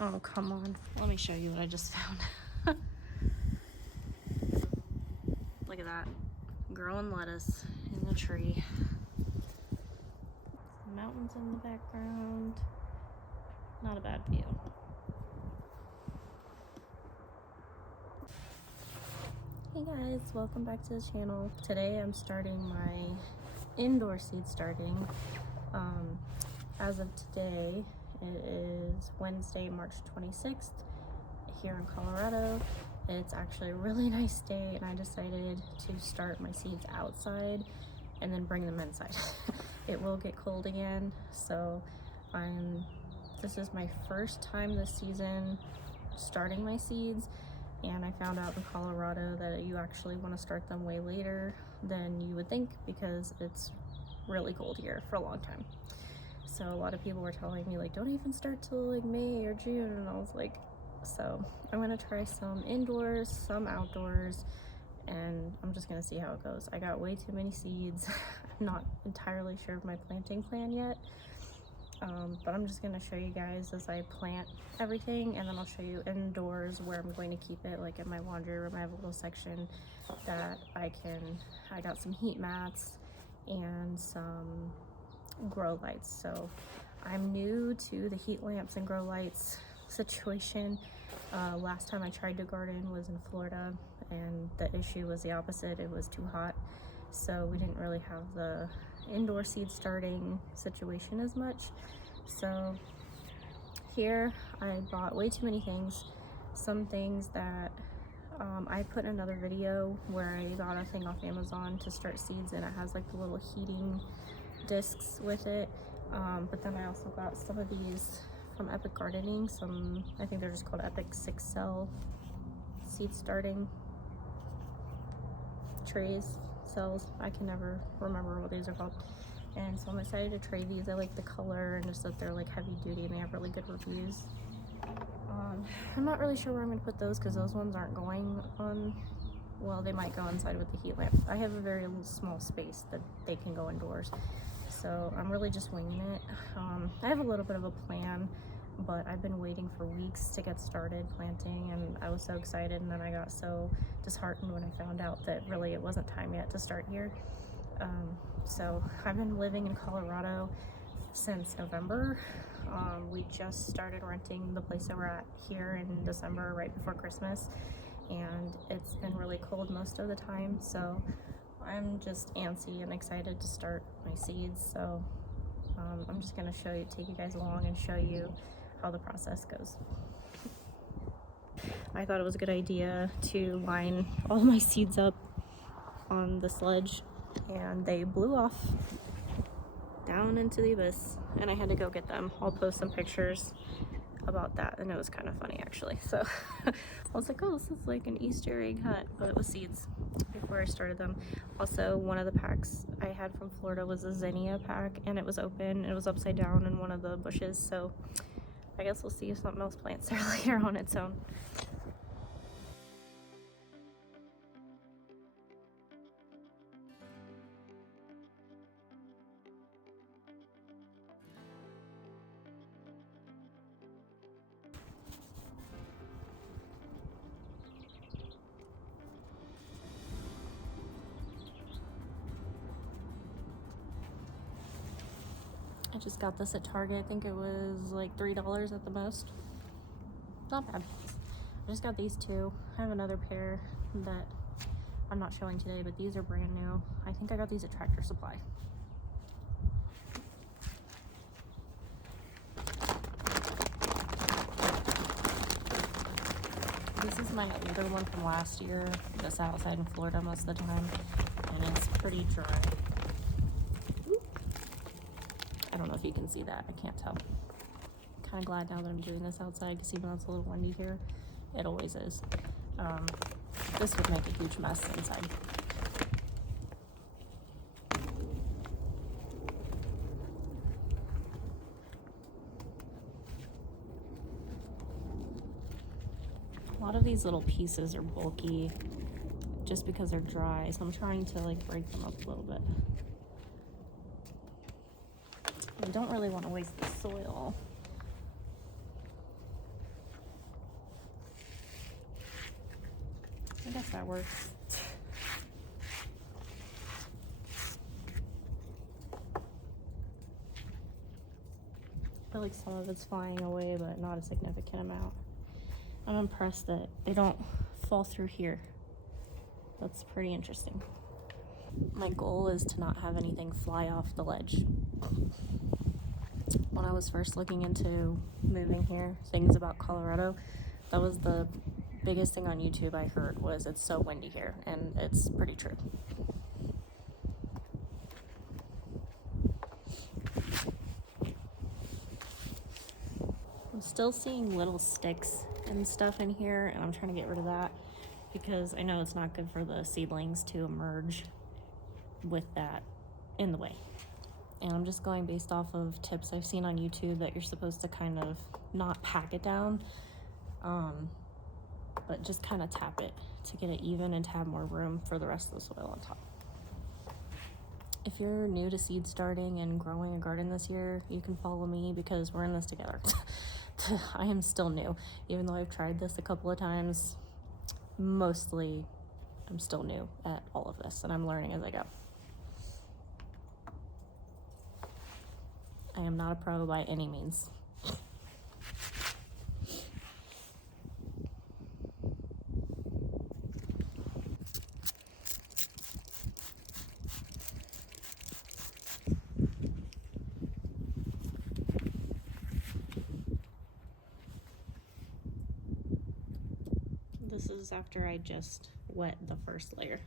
Oh, come on. Let me show you what I just found. Look at that. Growing lettuce in the tree. Mountains in the background. Not a bad view. Hey guys, welcome back to the channel. Today I'm starting my indoor seed starting. As of today, it is Wednesday, March 26th here in Colorado. It's actually a really nice day and I decided to start my seeds outside and then bring them inside. It will get cold again, so this is my first time this season starting my seeds, and I found out in Colorado that you actually want to start them way later than you would think because it's really cold here for a long time. So a lot of people were telling me like, don't even start till like May or June, and I was like, so I'm gonna try some indoors, some outdoors, and I'm just gonna see how it goes. I got way too many seeds. I'm not entirely sure of my planting plan yet, but I'm just gonna show you guys as I plant everything, and then I'll show you indoors where I'm going to keep it. Like in my laundry room, I have a little section that I got some heat mats and some grow lights. So I'm new to the heat lamps and grow lights situation. Last time I tried to garden was in Florida, and the issue was the opposite. It was too hot, so we didn't really have the indoor seed starting situation as much. So here I bought way too many things. Some things that I put in another video where I got a thing off Amazon to start seeds, and it has like the little heating discs with it, but then I also got some of these from Epic Gardening. I think they're just called Epic 6-cell seed starting cells. I can never remember what these are called, and so I'm excited to try these. I like the color and just that they're like heavy duty and they have really good reviews. I'm not really sure where I'm going to put those because those ones aren't going on. Well, they might go inside with the heat lamp. I have a very small space that they can go indoors, so I'm really just winging it. I have a little bit of a plan, but I've been waiting for weeks to get started planting, and I was so excited, and then I got so disheartened when I found out that really it wasn't time yet to start here. So I've been living in Colorado since November. We just started renting the place that we're at here in December, right before Christmas, and it's been really cold most of the time, so I'm just antsy and excited to start my seeds. So I'm just going to take you guys along and show you how the process goes. I thought it was a good idea to line all my seeds up on the sledge, and they blew off down into the abyss, and I had to go get them. I'll post some pictures about that, and it was kind of funny actually. So I was like, oh, this is like an Easter egg hunt, but it was seeds before I started them. Also, one of the packs I had from Florida was a zinnia pack, and it was open. It was upside down in one of the bushes, so I guess we'll see if something else plants there later on its own. I just got this at Target. I think it was like $3 at the most. Not bad. I just got these two. I have another pair that I'm not showing today, but these are brand new. I think I got these at Tractor Supply. This is my older one from last year. That's outside in Florida most of the time, and it's pretty dry. I don't know if you can see that. I can't tell. Kind of glad now that I'm doing this outside, because even though it's a little windy here, it always is. This would make a huge mess inside. A lot of these little pieces are bulky just because they're dry, so I'm trying to like break them up a little bit. I don't really want to waste the soil. I guess that works. I feel like some of it's flying away, but not a significant amount. I'm impressed that they don't fall through here. That's pretty interesting. My goal is to not have anything fly off the ledge. When I was first looking into moving here, things about Colorado, that was the biggest thing on YouTube I heard was it's so windy here, and it's pretty true. I'm still seeing little sticks and stuff in here, and I'm trying to get rid of that because I know it's not good for the seedlings to emerge with that in the way. And I'm just going based off of tips I've seen on YouTube that you're supposed to kind of not pack it down, but just kind of tap it to get it even and to have more room for the rest of the soil on top. If you're new to seed starting and growing a garden this year, you can follow me because we're in this together. I am still new. Even though I've tried this a couple of times, mostly I'm still new at all of this, and I'm learning as I go. I am not a pro by any means. This is after I just wet the first layer.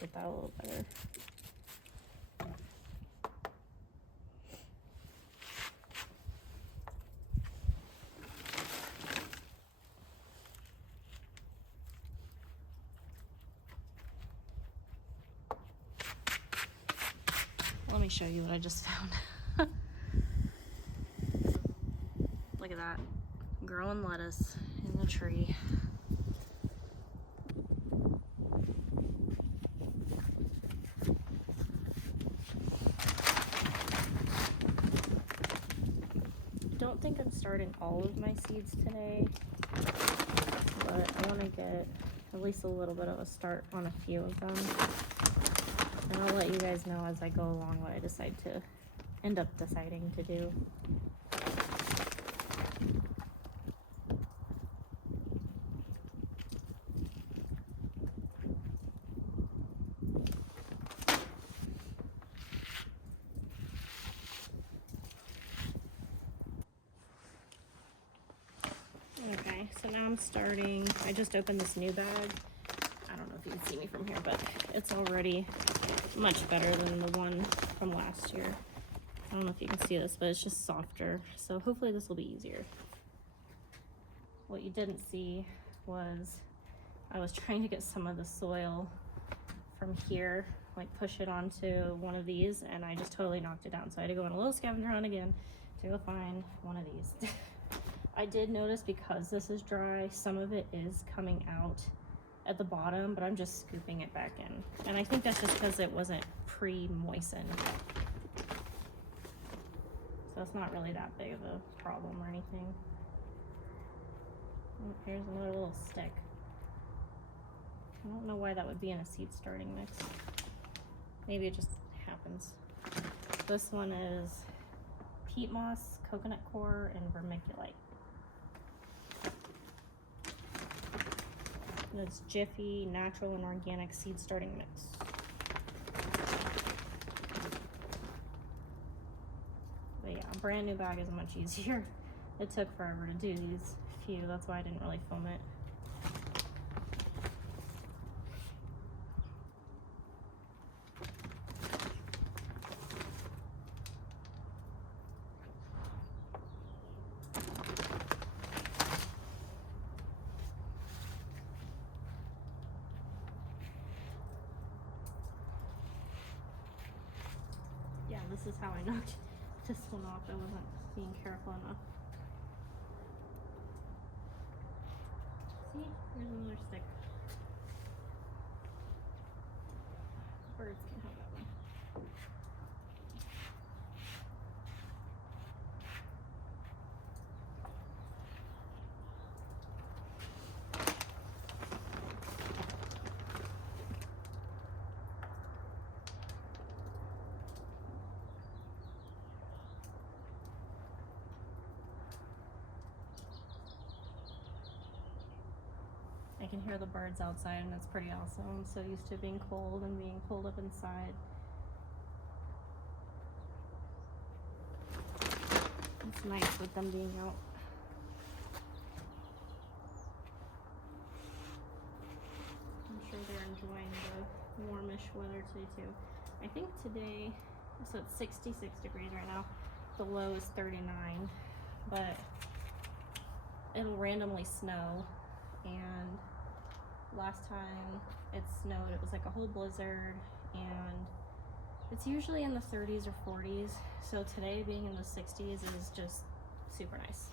Get that a little better. Let me show you what I just found. Look at that. Growing lettuce in the tree. Don't think I'm starting all of my seeds today, but I want to get at least a little bit of a start on a few of them. And I'll let you guys know as I go along what I decide to end up deciding to do. Okay, so now I'm starting, I just opened this new bag. I don't know if you can see me from here, but it's already much better than the one from last year. I don't know if you can see this, but it's just softer. So hopefully this will be easier. What you didn't see was I was trying to get some of the soil from here, like push it onto one of these, and I just totally knocked it down. So I had to go on a little scavenger hunt again to go find one of these. I did notice because this is dry, some of it is coming out at the bottom, but I'm just scooping it back in. And I think that's just because it wasn't pre-moistened. So it's not really that big of a problem or anything. Oh, here's another little stick. I don't know why that would be in a seed starting mix. Maybe it just happens. This one is peat moss, coconut coir, and vermiculite. And it's Jiffy natural and organic seed starting mix. But yeah, a brand new bag is much easier. It took forever to do these few, that's why I didn't really film it. Yeah, this is how I knocked this one off. I wasn't being careful enough. See, here's another stick. Birds can have that one. can hear the birds outside, and it's pretty awesome. I'm so used to being cold and being pulled up inside. It's nice with them being out. I'm sure they're enjoying the warmish weather today too. I think today, so it's 66 degrees right now. The low is 39, but it'll randomly snow. And last time it snowed, it was like a whole blizzard, and it's usually in the 30s or 40s. So today being in the 60s is just super nice.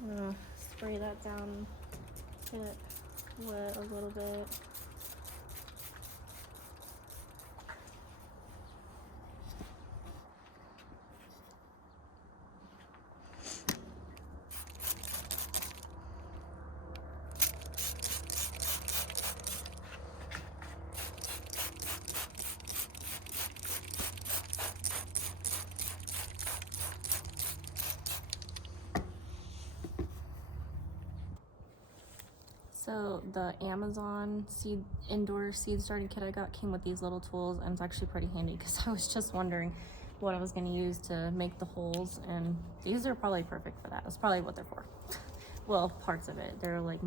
I'm gonna spray that down, get it wet a little bit. So the Amazon indoor seed starting kit I got came with these little tools, and it's actually pretty handy because I was just wondering what I was going to use to make the holes, and these are probably perfect for that. That's probably what they're for. Well, parts of it. They're like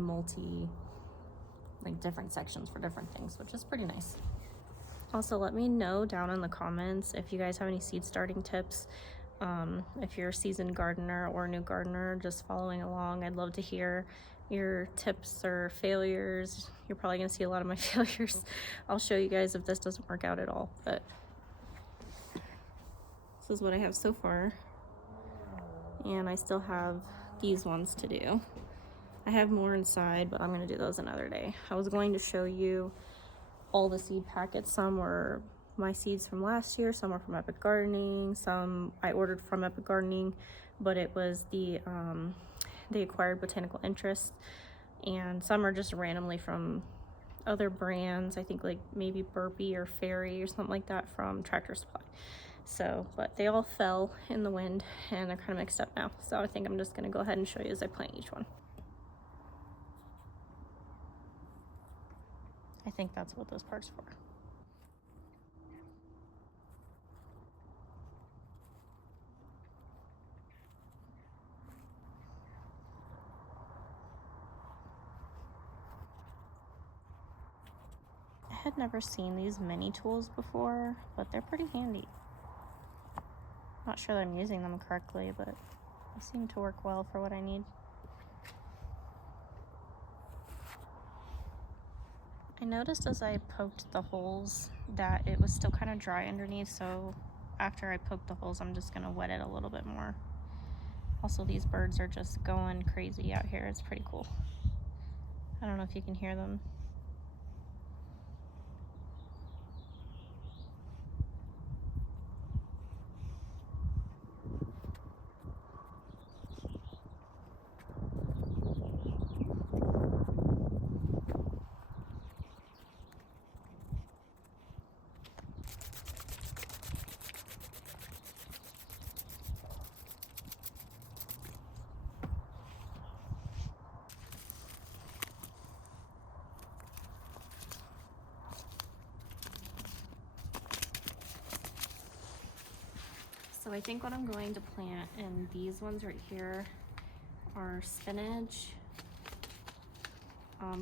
different sections for different things, which is pretty nice. Also, let me know down in the comments if you guys have any seed starting tips. If you're a seasoned gardener or a new gardener just following along, I'd love to hear your tips or failures. You're probably gonna see a lot of my failures. I'll show you guys if this doesn't work out at all, but this is what I have so far. And I still have these ones to do. I have more inside, but I'm gonna do those another day. I was going to show you all the seed packets. Some were my seeds from last year, some are from Epic Gardening, some I ordered from Epic Gardening, but it was the acquired botanical interest, and some are just randomly from other brands. I think like maybe Burpee or Fairy or something like that from Tractor Supply. So, but they all fell in the wind and they're kind of mixed up now. So I think I'm just gonna go ahead and show you as I plant each one. I think that's what those parts for. I had never seen these mini tools before, but they're pretty handy. Not sure that I'm using them correctly, but they seem to work well for what I need. I noticed as I poked the holes that it was still kind of dry underneath, so after I poke the holes, I'm just gonna wet it a little bit more. Also, these birds are just going crazy out here. It's pretty cool. I don't know if you can hear them. So I think what I'm going to plant in these ones right here are spinach,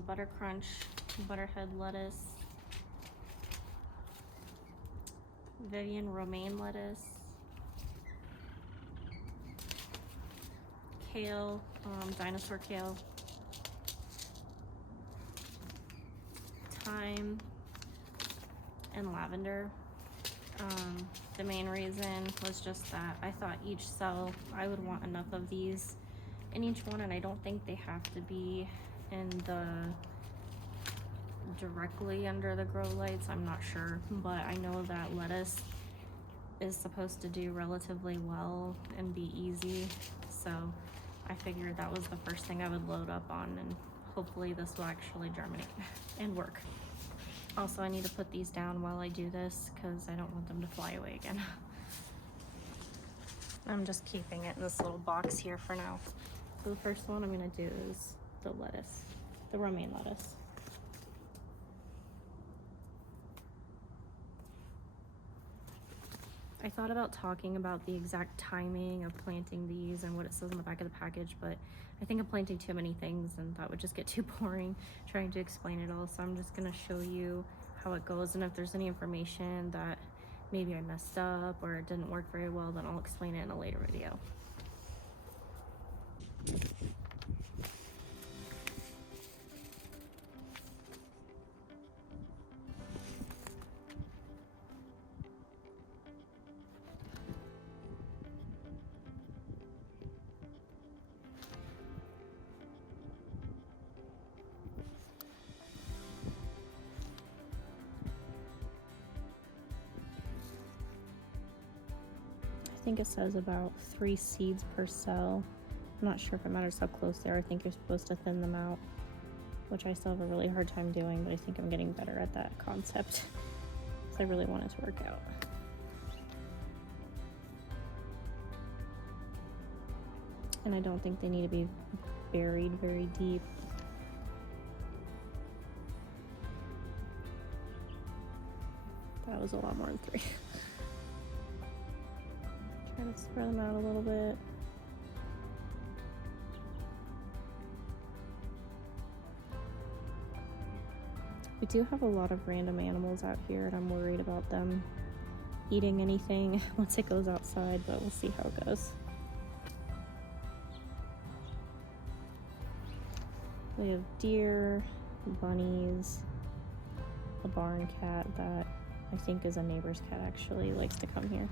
butter crunch, butterhead lettuce, Vivian romaine lettuce, kale, dinosaur kale, thyme, and lavender. The main reason was just that I thought each cell, I would want enough of these in each one, and I don't think they have to be in the directly under the grow lights. I'm not sure, but I know that lettuce is supposed to do relatively well and be easy, so I figured that was the first thing I would load up on, and hopefully this will actually germinate and work. Also, I need to put these down while I do this because I don't want them to fly away again. I'm just keeping it in this little box here for now. So the first one I'm gonna do is the lettuce, the romaine lettuce. I thought about talking about the exact timing of planting these and what it says on the back of the package, but I think I'm planting too many things and that would just get too boring trying to explain it all. So I'm just gonna show you how it goes, and if there's any information that maybe I messed up or it didn't work very well, then I'll explain it in a later video. I think it says about 3 seeds per cell. I'm not sure if it matters how close they are. I think you're supposed to thin them out, which I still have a really hard time doing, but I think I'm getting better at that concept because I really want it to work out. And I don't think they need to be buried very deep. That was a lot more than 3. Try to spread them out a little bit. We do have a lot of random animals out here, and I'm worried about them eating anything once it goes outside, but we'll see how it goes. We have deer, bunnies, a barn cat that I think is a neighbor's cat actually, likes to come here.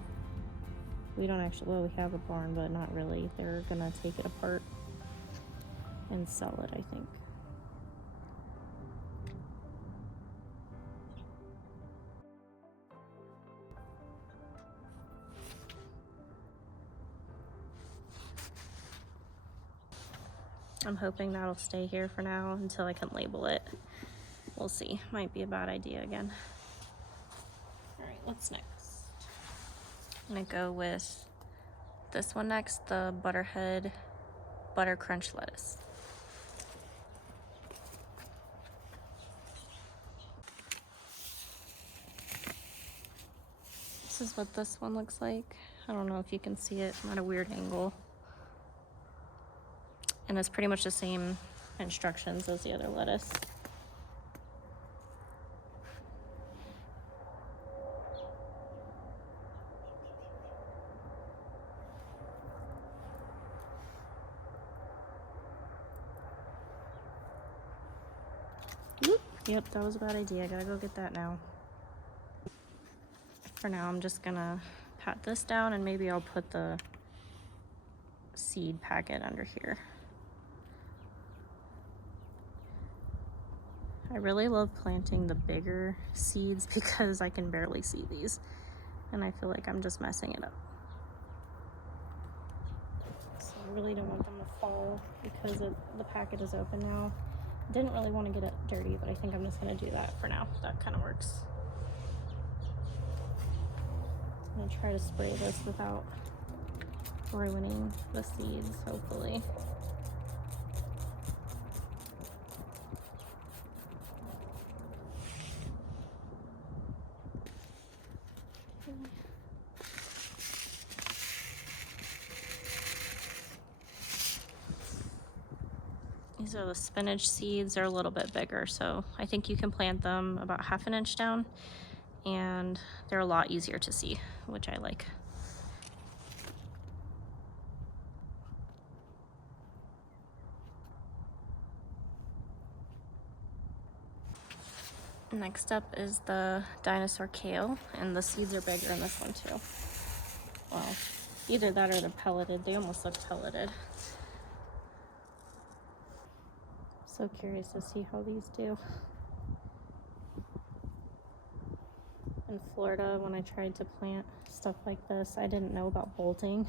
We don't actually, well, we have a barn, but not really. They're gonna take it apart and sell it, I think. I'm hoping that'll stay here for now until I can label it. We'll see. Might be a bad idea again. All right, what's next? I'm gonna go with this one next, the Butterhead Butter Crunch lettuce. This is what this one looks like. I don't know if you can see it. I'm at a weird angle. And it's pretty much the same instructions as the other lettuce. Oop. Yep, that was a bad idea. I gotta go get that now. For now, I'm just gonna pat this down and maybe I'll put the seed packet under here. I really love planting the bigger seeds because I can barely see these and I feel like I'm just messing it up. So I really don't want them to fall because the packet is open now. Didn't really want to get it dirty, but I think I'm just gonna do that for now. That kind of works. I'm gonna try to spray this without ruining the seeds, hopefully. These are the spinach seeds. They're a little bit bigger, so I think you can plant them about 1/2 inch down, and they're a lot easier to see, which I like. Next up is the dinosaur kale, and the seeds are bigger in this one too. Well, either that or they're pelleted. They almost look pelleted. So curious to see how these do. In Florida, when I tried to plant stuff like this, I didn't know about bolting.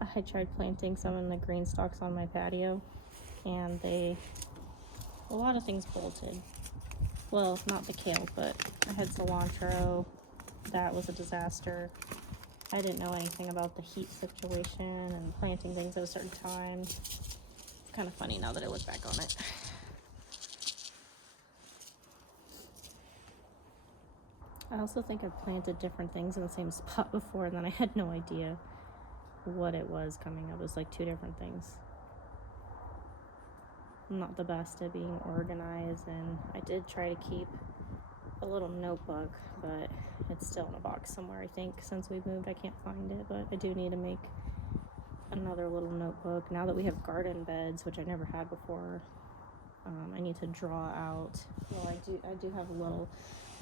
I tried planting some in the green stalks on my patio, and a lot of things bolted. Well, not the kale, but I had cilantro. That was a disaster. I didn't know anything about the heat situation and planting things at a certain time. It's kind of funny now that I look back on it. I also think I've planted different things in the same spot before, and then I had no idea what it was coming up. It was like 2 different things. I'm not the best at being organized, and I did try to keep a little notebook, but it's still in a box somewhere. I think since we moved I can't find it, but I do need to make another little notebook now that we have garden beds, which I never had before. I need to draw out, well, I do have a little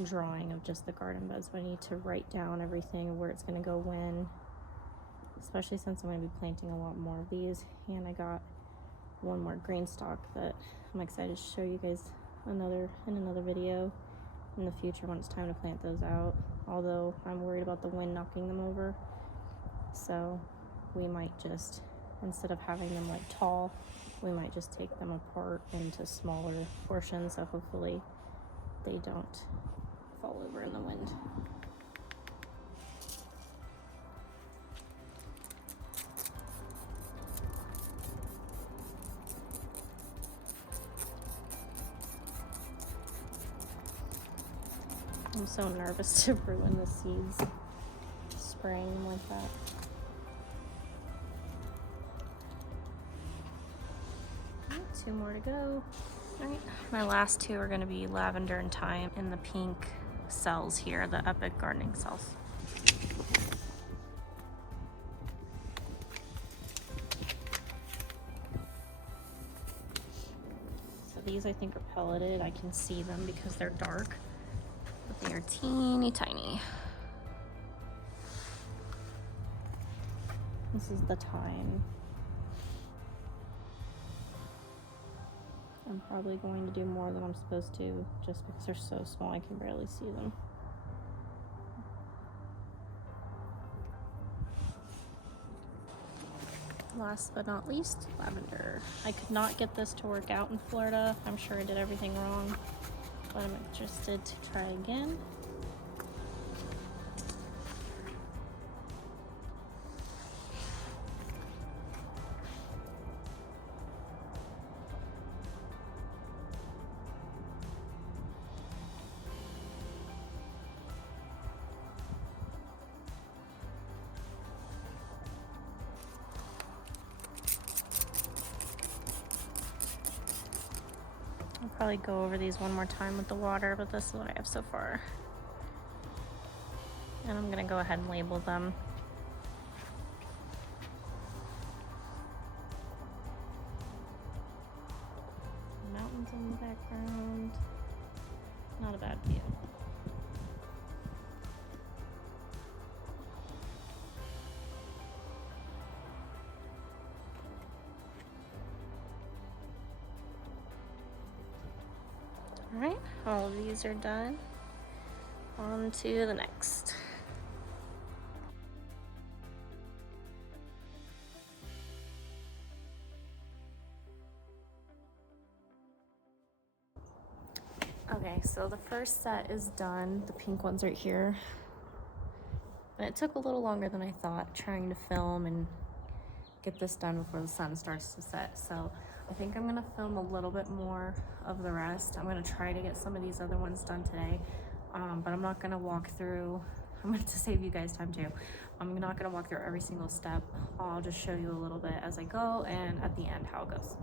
drawing of just the garden beds, but I need to write down everything, where it's going to go when, especially since I'm going to be planting a lot more of these. And I got one more green stalk that I'm excited to show you guys in another video in the future when it's time to plant those out, although I'm worried about the wind knocking them over. So we might just, instead of having them like tall, we might just take them apart into smaller portions, so hopefully they don't fall over in the wind. I'm so nervous to ruin the seeds spraying them like that. Alright, 2 more to go. Alright, my last 2 are going to be lavender and thyme in the pink cells here, the Epic Gardening cells. So these I think are pelleted. I can see them because they're dark, but they are teeny tiny. This is the thyme. I'm probably going to do more than I'm supposed to, just because they're so small I can barely see them. Last but not least, lavender. I could not get this to work out in Florida. I'm sure I did everything wrong, but I'm interested to try again. I'll probably go over these one more time with the water, but this is what I have so far. And I'm gonna go ahead and label them. Mountains in the background. Not a bad view. Alright, all of these are done. On to the next. Okay, so the first set is done. The pink one's right here. And it took a little longer than I thought, trying to film and get this done before the sun starts to set. So I think I'm gonna film a little bit more of the rest. I'm gonna try to get some of these other ones done today, but I'm not gonna walk through, I'm going to save you guys time too. I'm not gonna walk through every single step. I'll just show you a little bit as I go and at the end how it goes.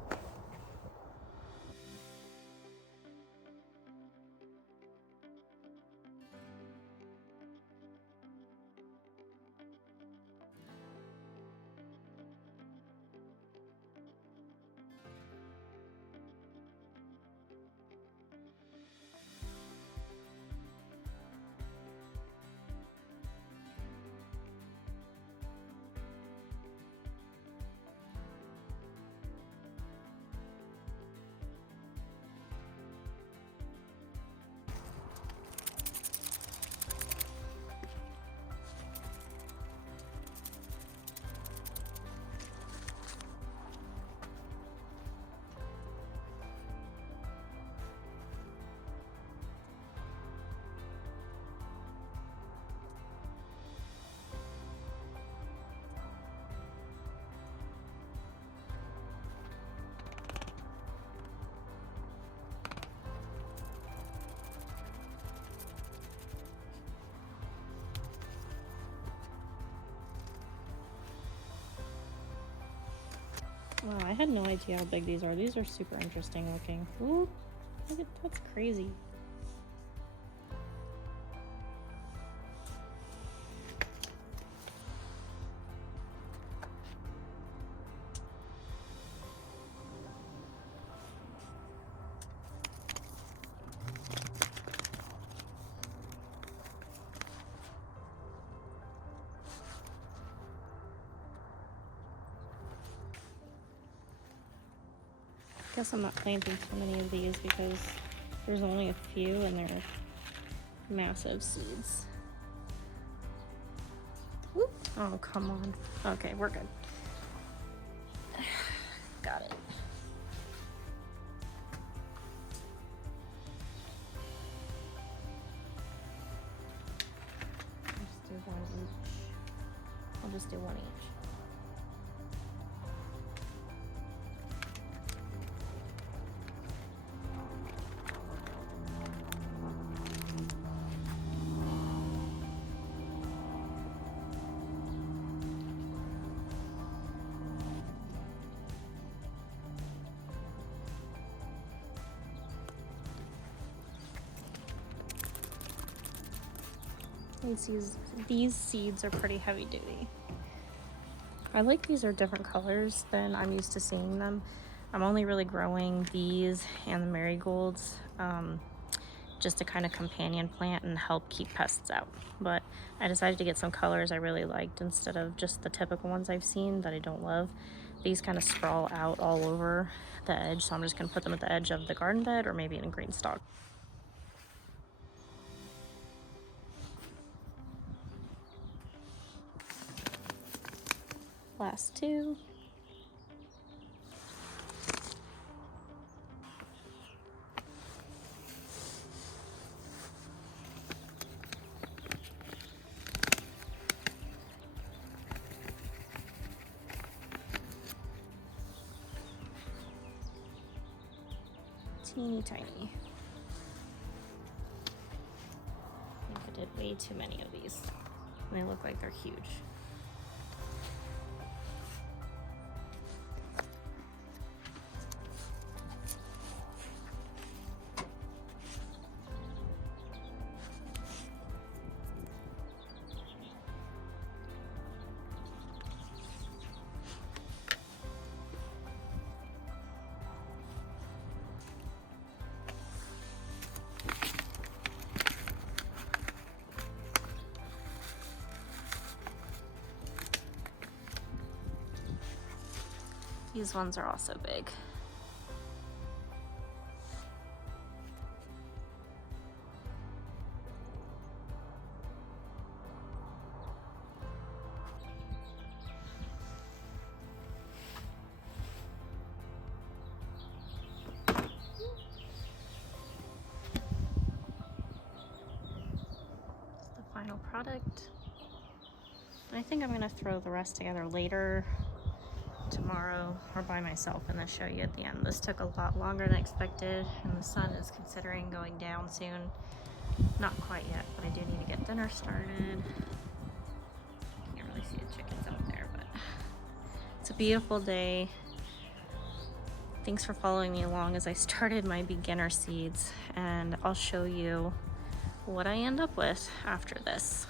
Wow, I had no idea how big these are. These are super interesting looking. Ooh, look at that's crazy. Guess I'm not planting too many of these because there's only a few and they're massive seeds. Whoop. Oh, come on. Okay, we're good. Got it. Just do one each. I'll just do one each. These seeds are pretty heavy duty. I like these are different colors than I'm used to seeing them. I'm only really growing these and the marigolds just to kind of companion plant and help keep pests out. But I decided to get some colors I really liked instead of just the typical ones I've seen that I don't love. These kind of sprawl out all over the edge, so I'm just gonna put them at the edge of the garden bed or maybe in a green stalk. Last two. Teeny tiny. I think I did way too many of these. And they look like they're huge. These ones are also big. It's the final product. I think I'm gonna throw the rest together later, tomorrow, or by myself, and then show you at the end. This took a lot longer than expected, and the sun is considering going down soon. Not quite yet, but I do need to get dinner started. Can't really see the chickens out there, but it's a beautiful day. Thanks for following me along as I started my beginner seeds, and I'll show you what I end up with after this.